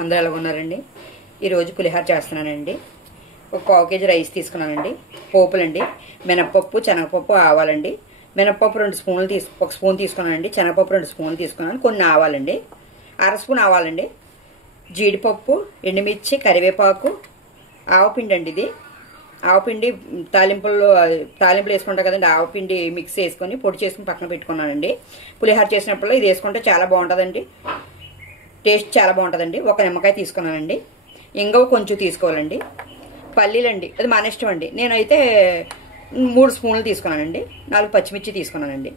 అందరూ ఎలా ఉన్నారండి? ఈరోజు పులిహోర చేస్తున్నానండి. ఒక 1/4 కేజీ రైస్ తీసుకున్నానండి. పోపులండి, మినపప్పు, శనగపప్పు, ఆవాలండి. మినపప్పు 2 స్పూన్లు 1 స్పూన్ తీసుకున్నానండి. శనగపప్పు 2 స్పూన్లు తీసుకున్నాను. కొన్ని ఆవాలండి, 1/2 స్పూన్ ఆవాలండి, జీడిపప్పు, ఎండుమిర్చి, కరివేపాకు, ఆవపిండి అండి. ఇది ఆవపిండి తాలింపులు వేసుకుంటాం కదండి. ఆవపిండి మిక్స్ చేసుకొని పొడి చేసుకుని పక్కన పెట్టుకున్నానండి. పులిహోర చేసినప్పుడు ఇది వేసుకుంటే చాలా బాగుంటుందండి. టేస్ట్ చాలా బాగుంటుందండి. ఒక నిమ్మకాయ తీసుకున్నానండి. ఇంగువ కొంచెం తీసుకోవాలండి. పల్లీలండి, అది మన ఇష్టం అండి. నేనైతే 3 స్పూన్లు తీసుకున్నానండి. 4 పచ్చిమిర్చి తీసుకున్నానండి.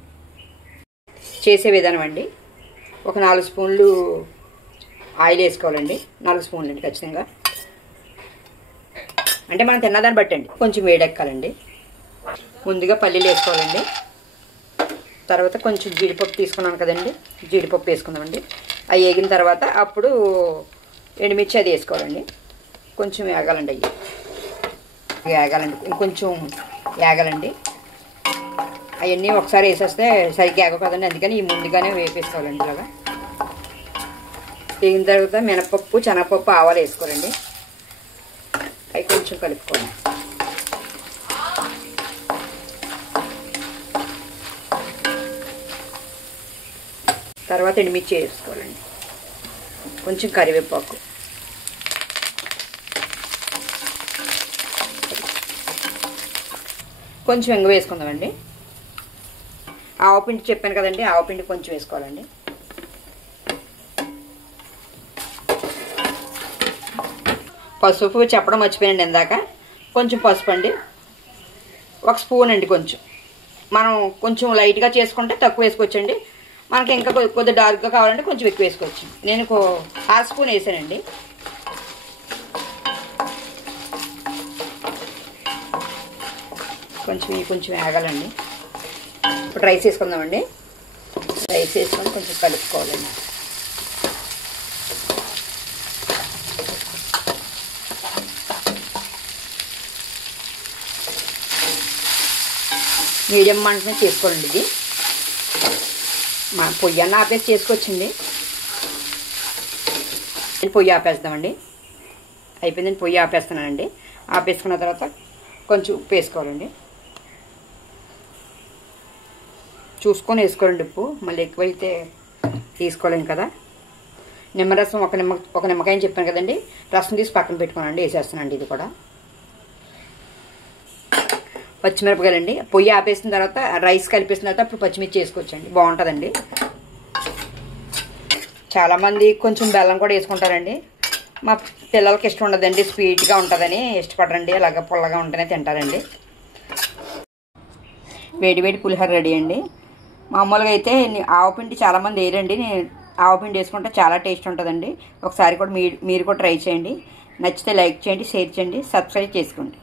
చేసే విధానం అండి, ఒక 4 స్పూన్లు ఆయిల్ వేసుకోవాలండి. 4 స్పూన్లు అండి ఖచ్చితంగా, అంటే మనం తిన్నదాన్ని బట్టి అండి. కొంచెం వేడెక్కాలండి. ముందుగా పల్లీలు వేసుకోవాలండి. తర్వాత కొంచెం జీడిపప్పు తీసుకున్నాను కదండి, జీడిపప్పు వేసుకుందామండి. అవి వేగిన తర్వాత అప్పుడు ఎండుమిర్చి అది వేసుకోవాలండి. కొంచెం వేగాలండి, అవి వేగాలండి, ఇంకొంచెం వేగాలండి. అవన్నీ ఒకసారి వేసేస్తే సరిగ్గా వేగ కదండి, అందుకని ఈ ముందుగానే వేపేసుకోవాలండి. ఇలాగా వేగిన తర్వాత మినపప్పు, శనగపప్పు, ఆవాలు వేసుకోవాలండి. అవి కొంచెం కలుపుకోవాలి. తర్వాత ఎండుమిర్చి వేసుకోవాలండి, కొంచెం కరివేపాకు, కొంచెం ఇంగువ వేసుకుందామండి. ఆవపిండి చెప్పాను కదండి, ఆవపిండి కొంచెం వేసుకోవాలండి. పసుపు చెప్పడం మర్చిపోయానండి ఇందాక. కొంచెం పసుపు అండి, 1 స్పూన్ అండి. కొంచెం మనం కొంచెం లైట్గా చేసుకుంటే తక్కువ వేసుకోవచ్చండి. మనకి ఇంకా కొద్దిగా డార్క్గా కావాలంటే కొంచెం ఎక్కువ వేసుకోవచ్చు. నేను 1/2 స్పూన్ వేసానండి. కొంచెం వేగాలండి. ఇప్పుడు రైస్ వేసుకుందామండి. రైస్ వేసుకొని కొంచెం కలుపుకోవాలండి. మీడియం మంటనే చేసుకోవాలండి. ఇది పొయ్యి అన్న ఆపేసి చేసుకోవచ్చండి. పొయ్యి ఆపేస్తామండి. అయిపోయిందండి, పొయ్యి ఆపేస్తున్నానండి. ఆపేసుకున్న తర్వాత కొంచెం ఉప్పు వేసుకోవాలండి. చూసుకొని వేసుకోవాలండి ఉప్పు, మళ్ళీ ఎక్కువైతే తీసుకోలేం కదా. నిమ్మరసం ఒక నిమ్మకాయని చెప్పాను కదండి, రసం తీసి పక్కన పెట్టుకోనండి. వేసేస్తానండి ఇది కూడా. పచ్చిమిరపకాయలండి, పొయ్యి ఆపేసిన తర్వాత రైస్ కలిపేసిన తర్వాత అప్పుడు పచ్చిమిర్చి వేసుకోవచ్చండి, బాగుంటుందండి. చాలామంది కొంచెం బెల్లం కూడా వేసుకుంటారండి. మా పిల్లలకి ఇష్టం ఉండదండి, స్వీట్గా ఉంటుందని ఇష్టపడరండి. అలాగ పుల్లగా ఉంటేనే తింటారండి. వేడి పులిహోర రెడీ అండి. మామూలుగా అయితే ఆవపిండి చాలామంది వేయరండి. నేను ఆవపిండి వేసుకుంటే చాలా టేస్ట్ ఉంటుందండి. ఒకసారి కూడా మీరు కూడా ట్రై చేయండి. నచ్చితే లైక్ చేయండి, షేర్ చేయండి, సబ్స్క్రైబ్ చేసుకోండి.